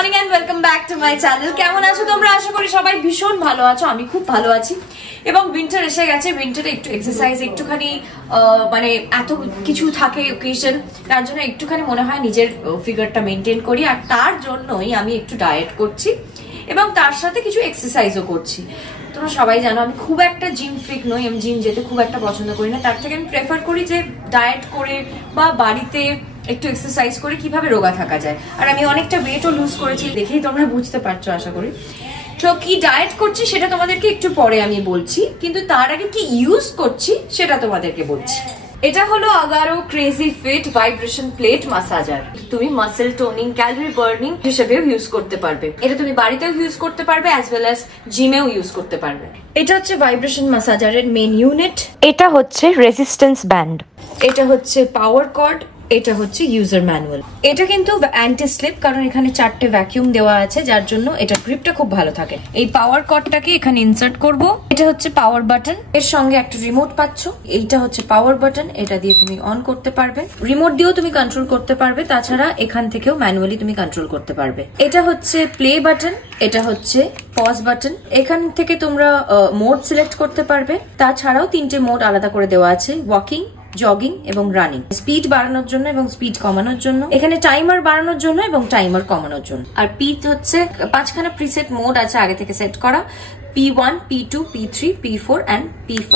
Morning and welcome back to my channel. কেমন আছো তোমরা? আশা করি সবাই ভীষণ ভালো আছো। আমি খুব ভালো আছি এবং উইন্টার এসে গেছে। উইন্টারে একটু এক্সারসাইজ, একটুখানি মানে এত কিছু থাকে অকেশন, তার জন্য একটুখানি মনে হয় নিজের ফিগারটা মেনটেন করি। আর তার জন্যই আমি একটু ডায়েট করছি এবং তার সাথে কিছু এক্সারসাইজও করছি। তোমরা সবাই জানো আমি খুব একটা জিম ফ্রিক নই, আমি জিম যেতে খুব একটা পছন্দ করি না। তার থেকে আমি প্রেফার করি যে ডায়েট করে বা বাড়িতে একটু এক্সারসাইজ করে কিভাবে রোগা থাকা যায়। আর আমি অনেকটা ওয়েটও লুজ করেছি, দেখেই তোমরা বুঝতে পারছো আশা করি। তো কি ডায়েট করছি সেটা তোমাদেরকে একটু পরে আমি বলছি, কিন্তু তার আগে কি ইউজ করছি সেটা তোমাদেরকে বলছি। এটা হলো Agaro crazy fit vibration plate massager. তুমি মাসেল টোনিং, ক্যালোরি বার্নিং হিসেবেও ইউজ করতে পারবে। এটা তুমি বাড়িতেও ইউজ করতে পারবে অ্যাজ ওয়েল অ্যাজ জিমেও ইউজ করতে পারবে। এটা হচ্ছে ভাইব্রেশন মাসাজারের মেন ইউনিট। এটা হচ্ছে রেজিস্ট্যান্স ব্যান্ড, এটা হচ্ছে পাওয়ার কর্ড, এটা হচ্ছে ইউজার ম্যানুয়াল। এটা কিন্তু অ্যান্টি স্লিপ, কারণ এখানে 4টে ভ্যাকিউম দেওয়া আছে, যার জন্য এটা গ্রিপটা খুব ভালো থাকে। এই পাওয়ার কর্ডটাকে এখানে ইনসার্ট করব। এটা হচ্ছে পাওয়ার বাটন, এর সঙ্গে একটা রিমোট পাচ্ছ। এইটা হচ্ছে পাওয়ার বাটন, এটা দিয়ে তুমি অন করতে পারবে। রিমোট দিয়েও তুমি কন্ট্রোল করতে পারবে, তাছাড়া এখান থেকেও ম্যানুয়ালি তুমি কন্ট্রোল করতে পারবে। এটা হচ্ছে প্লে বাটন, এটা হচ্ছে পজ বাটন। এখান থেকে তোমরা মোড সিলেক্ট করতে পারবে। তাছাড়াও 3টে মোড আলাদা করে দেওয়া আছে, ওয়াকিং, জগিং এবং রানিং। স্পিড বাড়ানোর জন্য এবং স্পিড কমানোর জন্য, এখানে টাইমার বাড়ানোর জন্য এবং টাইমার কমানোর জন্য। আর পিট হচ্ছে 5খানা প্রিসেট মোড আছে আগে থেকে সেট করা, P1, P2, P3, P4 and P5।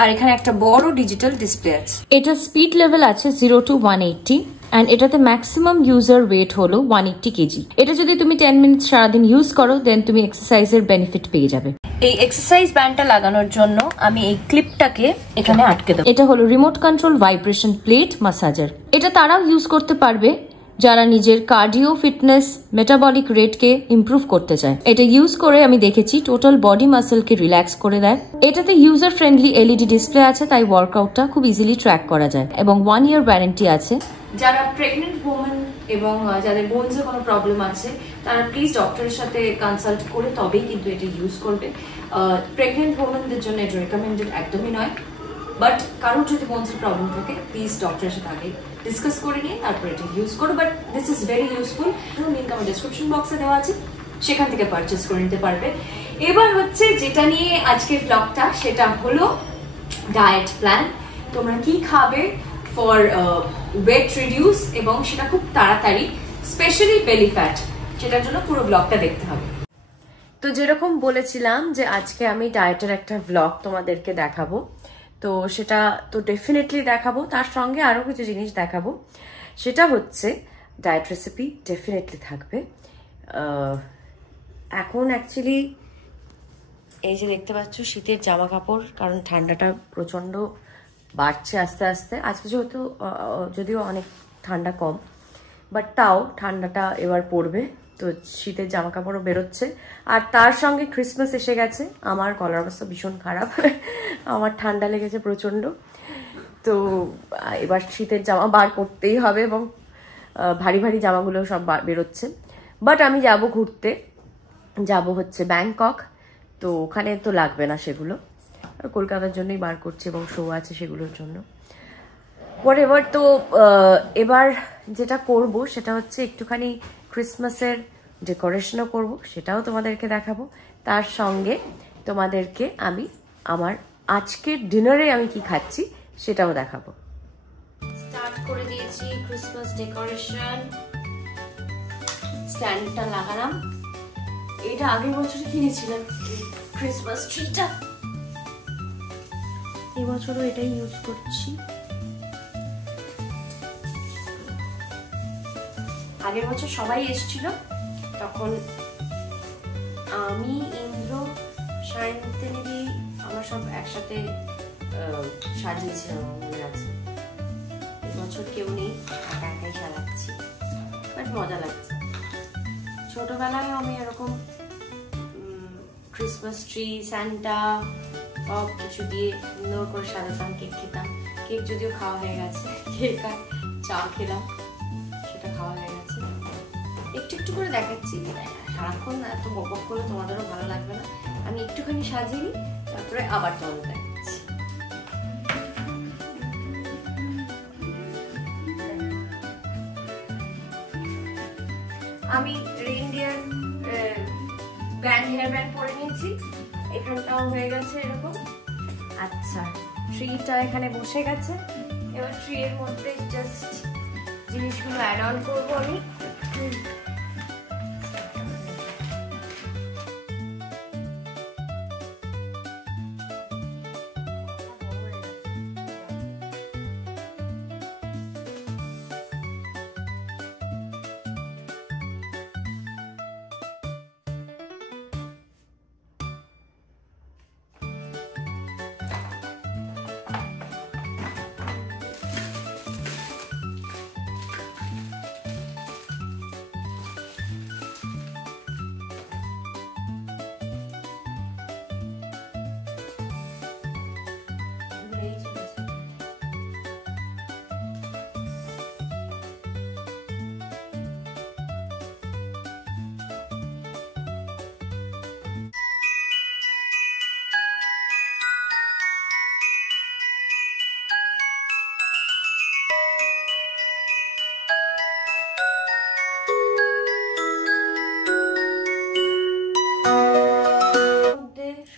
আর এখানে একটা বড় ডিজিটাল ডিসপ্লে আছে। এটা স্পিড লেভেল আছে 0 to 180 and এটাতে ম্যাক্সিমাম ইউজার ওয়েট হলো 180 কেজি। এটা যদি তুমি 10 মিনিট সারাদিন ইউজ করো দেন তুমি এক্সারসাইজের বেনিফিট পেয়ে যাবে। এই এক্সারসাইজ ব্যান্ডটা লাগানোর জন্য আমি এই ক্লিপটাকে এখানে আটকে দেব। এটা হলো রিমোট কন্ট্রোল ভাইব্রেশন প্লেট মাসাজার। এটা তারাও ইউজ করতে পারবে যারা নিজের কার্ডিও, ফিটনেস, মেটাবলিক রেটকে ইমপ্রুভ করতে চায়। এটা ইউজ করে আমি দেখেছি টোটাল বডি মাসেলকে রিল্যাক্স করে দেয়। এটাতে ইউজার ফ্রেন্ডলি এলইডি ডিসপ্লে আছে, তাই ওয়ার্কআউটটা খুব ইজিলি ট্র্যাক করা যায় এবং 1 ইয়ার ওয়ারেন্টি আছে। যারা প্রেগনেন্ট ওমেন এবং যাদের বোনসে কোনো প্রবলেম আছে তারা প্লিজ ডক্টরের সাথে কনসাল্ট করে তবেই কিন্তু এটা ইউজ করবে। প্রেগনেন্ট ওমেনদের জন্য এটা রেকমেন্ডেড একদমই নয়, বাট কারোর যদি বোনসের প্রবলেম থাকে প্লিজ ডক্টরের সাথে আগে ডিসকাস করে নিয়ে তারপর এটা ইউজ করো। But this is very useful. Link আমার ডেসক্রিপশন বক্সে দেওয়া আছে, সেখান থেকে পারচেস করে নিতে পারবে। এবার হচ্ছে যেটা নিয়ে আজকের ব্লগটা, সেটা হলো ডায়েট প্ল্যান। তোমরা কি খাবে ফর ওয়েট রিডিউস এবং সেটা খুব তাড়াতাড়ি, স্পেশালি বেলি ফ্যাট, সেটার জন্য পুরো ব্লগটা দেখতে হবে। তো যেরকম বলেছিলাম যে আজকে আমি ডায়েটের একটা ব্লগ তোমাদেরকে দেখাবো, তো সেটা তো ডেফিনেটলি দেখাবো। তার সঙ্গে আরো কিছু জিনিস দেখাবো, সেটা হচ্ছে ডায়েট রেসিপি ডেফিনেটলি থাকবে। এখন অ্যাকচুয়ালি এই যে দেখতে পাচ্ছ শীতের জামা কাপড়, কারণ ঠান্ডাটা প্রচন্ড বাড়ছে আস্তে আস্তে। আজকে যেহেতু যদিও অনেক ঠান্ডা কম, বাট তাও ঠান্ডাটা এবার পড়বে, তো শীতের জামা কাপড়ও বেরোচ্ছে। আর তার সঙ্গে ক্রিসমাস এসে গেছে। আমার গলার অবস্থা ভীষণ খারাপ, আমার ঠান্ডা লেগেছে প্রচন্ড। তো এবার শীতের জামা বার করতেই হবে এবং ভারী ভারী জামাগুলো সব বেরোচ্ছে। বাট আমি যাব ঘুরতে, যাব হচ্ছে ব্যাংকক, তো ওখানে তো লাগবে না সেগুলো, কলকাতার জন্যই বার করছি এবং শো আছে সেগুলোর জন্য। হোয়াটএভার। তো এবার যেটা করব সেটা হচ্ছে একটুখানি ক্রিসমাসের ডেকোরেশনও করব, সেটাও তোমাদেরকে দেখাবো। তার সঙ্গে তোমাদেরকে আমি আমার আজকের ডিনারে আমি কি খাচ্ছি সেটাও দেখাবো। স্টার্ট করে দিয়েছি ক্রিসমাস ডেকোরেশন, স্ট্যান্ডটা লাগালাম। এটা আগের বছর কিনেছিলাম ক্রিসমাস ট্রিটা, এবছরও এটাই ইউজ করছি। আগের বছর সবাই এসেছিল, তখন আমি, ইন্দ্র, সায়ন্তিনী, আমরা সব একসাথে সাজিয়েছিলাম, মনে আছে। এবছর কেউ নেই, একা একাই সাজাচ্ছি, বাট মজা লাগছে। ছোটবেলায় আমি এরকম ক্রিসমাস ট্রি, স্যান্টা সব কিছু দিয়ে সুন্দর করে সাজাতাম, কেক খেতাম। কেক যদিও খাওয়া হয়ে গেছে, কেক আর চা খেলাম, সেটা খাওয়া হয়ে গেছে। একটু একটু করে দেখাচ্ছি, সারাক্ষণ এত বক করলে তোমাদেরও ভালো লাগবে না। আমি একটুখানি সাজিয়ে নিই, তারপরে আবার তোমাদের দেখাচ্ছি। আমি রেইনডিয়ার ব্যান্ড, হেয়ার ব্যান্ড পরে নিয়েছি, এখানটাও হয়ে গেছে এরকম। আচ্ছা, ট্রিটা এখানে বসে গেছে, এবার ট্রি এর মধ্যে জাস্ট জিনিসগুলো অ্যাড অন করবো আমি।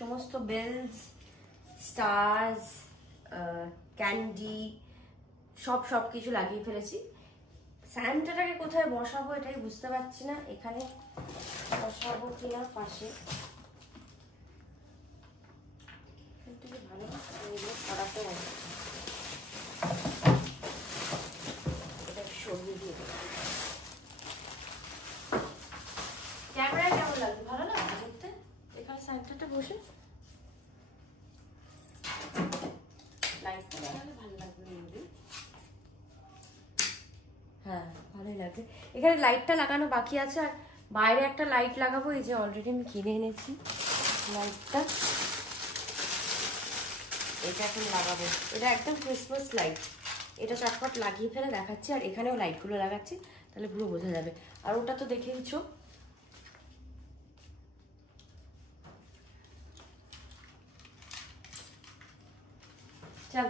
সমস্ত বেলস, স্টার্স, ক্যান্ডি সব কিছু লাগিয়ে ফেলেছি। স্যান্টাটাকে কোথায় বসাবো এটাই বুঝতে পারছি না, এখানে বসাবো কিনা পাশে, ভালো সরাতে হবে, এটা সরিয়ে দিয়ে দেবো। ক্যামেরায় কেমন লাগবে? ভালো লাগবে দেখতে এখানে স্যান্টাটা বসে, লাইটটা লাগালে ভালো লাগবে। হ্যাঁ ভালোই লাগছে। এখানে লাইটটা লাগানো বাকি আছে, আর বাইরে একটা লাইট লাগাবো, এই যে অলরেডি আমি কিনে এনেছি লাইটটা, এটা এখন লাগাবো। এটা একদম ক্রিসমাস লাইট, এটা চটপট লাগিয়ে ফেলে দেখাচ্ছি, আর এখানেও লাইটগুলো লাগাচ্ছি, তাহলে পুরো বোঝা যাবে। আর ওটা তো দেখেইছো, চল।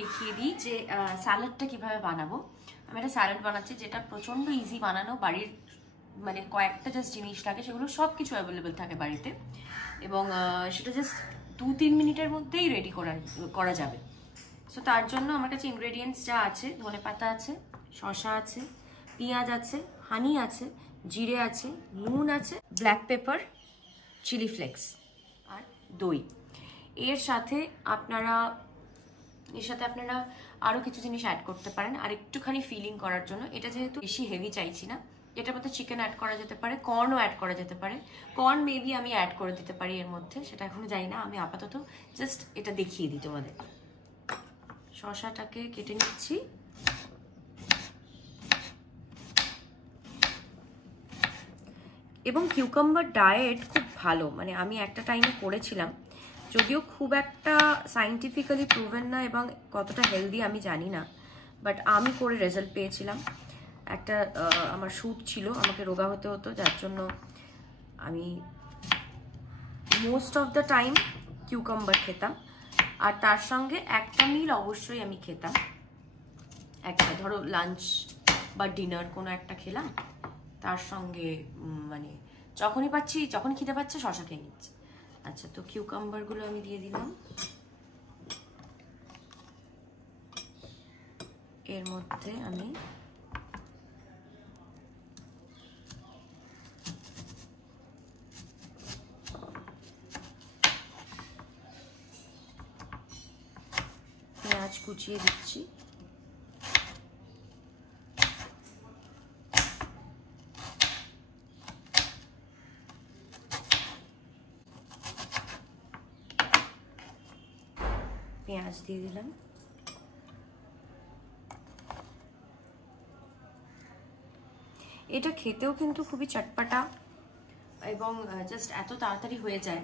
দেখিয়ে দিই যে স্যালাডটা কিভাবে বানাবো। আমি একটা স্যালাড বানাচ্ছি যেটা প্রচন্ড ইজি বানানো, বাড়ির মানে কয়েকটা জাস্ট জিনিস লাগে, সেগুলো সব কিছু অ্যাভেলেবেল থাকে বাড়িতে, এবং সেটা জাস্ট 2-3 মিনিটের মধ্যেই রেডি করা যাবে। সো তার জন্য আমার কাছে ইনগ্রেডিয়েন্টস যা আছে, ধনেপাতা আছে, শসা আছে, পেঁয়াজ আছে, হানি আছে, জিরে আছে, নুন আছে, ব্ল্যাক পেপার, চিলি ফ্লেক্স আর দই। এর সাথে আপনারা আরও কিছু জিনিস অ্যাড করতে পারেন আর একটুখানি ফিলিং করার জন্য। এটা যেহেতু বেশি হেভি চাইছি না, এটার মধ্যে চিকেন অ্যাড করা যেতে পারে, কর্নও অ্যাড করা যেতে পারে। কর্ন মেবি আমি অ্যাড করে দিতে পারি এর মধ্যে, সেটা এখনো জানি না, আমি আপাতত জাস্ট এটা দেখিয়ে দিই তোমাদের। শসাটাকে কেটে নিচ্ছি, এবং কিউকাম্বার ডায়েট খুব ভালো, মানে আমি একটা টাইমে করেছিলাম, যদিও খুব একটা সায়েন্টিফিক্যালি প্রুভেন না এবং কতটা হেলদি আমি জানি না, বাট আমি করে রেজাল্ট পেয়েছিলাম। একটা আমার শ্যুট ছিল, আমাকে রোগা হতে হতো, যার জন্য আমি most of the time cucumber খেতাম, আর তার সঙ্গে একটা মিল অবশ্যই আমি খেতাম। একটা ধরো লাঞ্চ বা ডিনার কোনো একটা খেলাম, তার সঙ্গে মানে যখন খিদে পাচ্ছে শসা খেয়ে নিচ্ছে। আচ্ছা, তো কিউকাম্বারগুলো আমি দিয়ে দিলাম এর মধ্যে। আমি পেঁয়াজ কুচিয়ে দিচ্ছি। পেঁয়াজ দিয়ে দিলাম। এটা খেতেও কিন্তু খুবই চটপটা এবং জাস্ট এত তাড়াতাড়ি হয়ে যায়,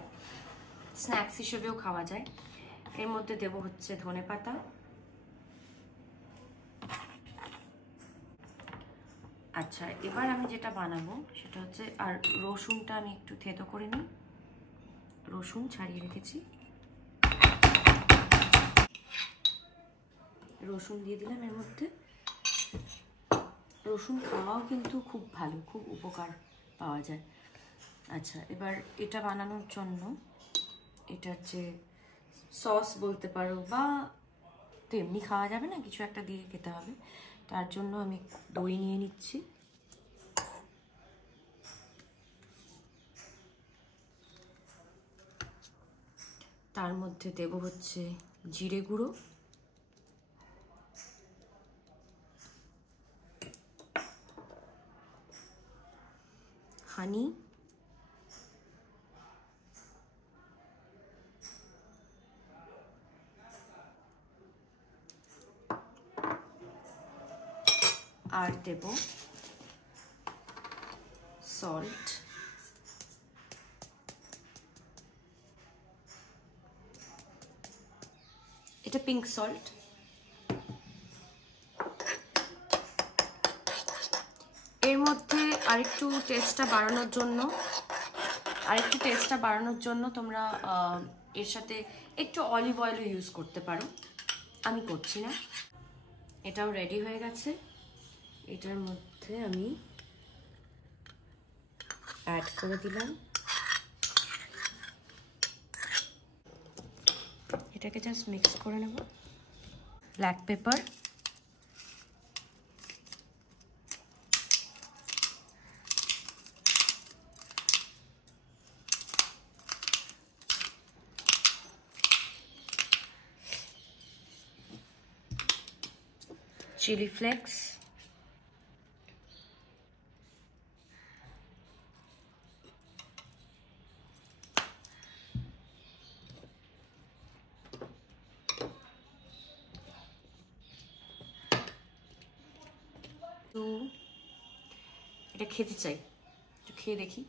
স্ন্যাক্স হিসেবেও খাওয়া যায়। এর মধ্যে দেব হচ্ছে ধনেপাতা, আচ্ছা এবার আমি যেটা বানাবো সেটা হচ্ছে, আর রসুনটা আমি একটু থেতো করে নিই, রসুন ছাড়িয়ে রেখেছি, রসুন দিয়ে দিলাম এর মধ্যে। রসুন খাওয়াও কিন্তু খুব ভালো, খুব উপকার পাওয়া যায়। আচ্ছা এবার এটা বানানোর জন্য এটা হচ্ছে সস বলতে পারো, বা তো এমনি খাওয়া যাবে না, কিছু একটা দিয়ে খেতে হবে। তার জন্য আমি দই নিয়ে নিচ্ছি, তার মধ্যে দেব হচ্ছে জিরে গুঁড়ো, হানি, আর দেব সল্ট। এটা পিঙ্ক সল্ট। এর মধ্যে আরেকটু টেস্টটা বাড়ানোর জন্য তোমরা এর সাথে একটু অলিভ অয়েলও ইউজ করতে পারো, আমি করছি না। এটাও রেডি হয়ে গেছে। এটার মধ্যে আমি অ্যাড করে দিলাম, এটাকে জাস্ট মিক্স করে নেব। ব্ল্যাক পেপার, চিলি ফ্লেক্স, তো এটা খেতে চাই, একটু খেয়ে দেখি।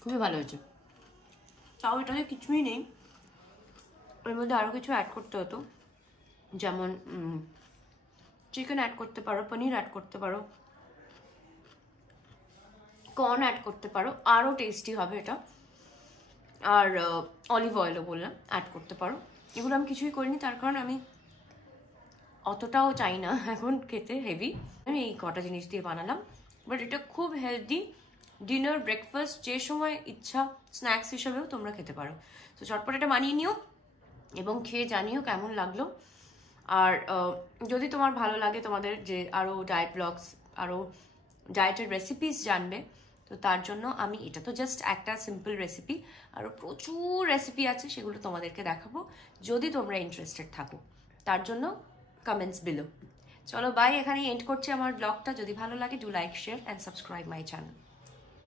খুবই ভালো হয়েছে। তাও এটাতে কিছুই নেই, এর মধ্যে আরও কিছু অ্যাড করতে হতো, যেমন চিকেন অ্যাড করতে পারো, পনির অ্যাড করতে পারো, কর্ন অ্যাড করতে পারো, আরও টেস্টি হবে এটা। আর অলিভ অয়েলও বললাম অ্যাড করতে পারো। এগুলো আমি কিছুই করিনি, তার কারণ আমি অতটাও চাই না এখন খেতে হেভি। আমি এই কটা জিনিস দিয়ে বানালাম, বাট এটা খুব হেলদি, ডিনার, ব্রেকফাস্ট, যে সময় ইচ্ছা স্ন্যাক্স হিসেবেও তোমরা খেতে পারো। তো চটপট এটা বানিয়ে নিও এবং খেয়ে জানিও কেমন লাগলো। আর যদি তোমার ভালো লাগে, তোমাদের যে আরও ডায়েট ব্লগস, আরও ডায়েটের রেসিপিস জানবে, তো তার জন্য আমি, এটা তো জাস্ট একটা সিম্পল রেসিপি, আরও প্রচুর রেসিপি আছে, সেগুলো তোমাদেরকে দেখাবো যদি তোমরা ইন্টারেস্টেড থাকো। তার জন্য কমেন্টস বিলো। চলো বাই, এখানেই এন্ড করছি আমার ব্লগটা। যদি ভালো লাগে, do like, share and subscribe my channel.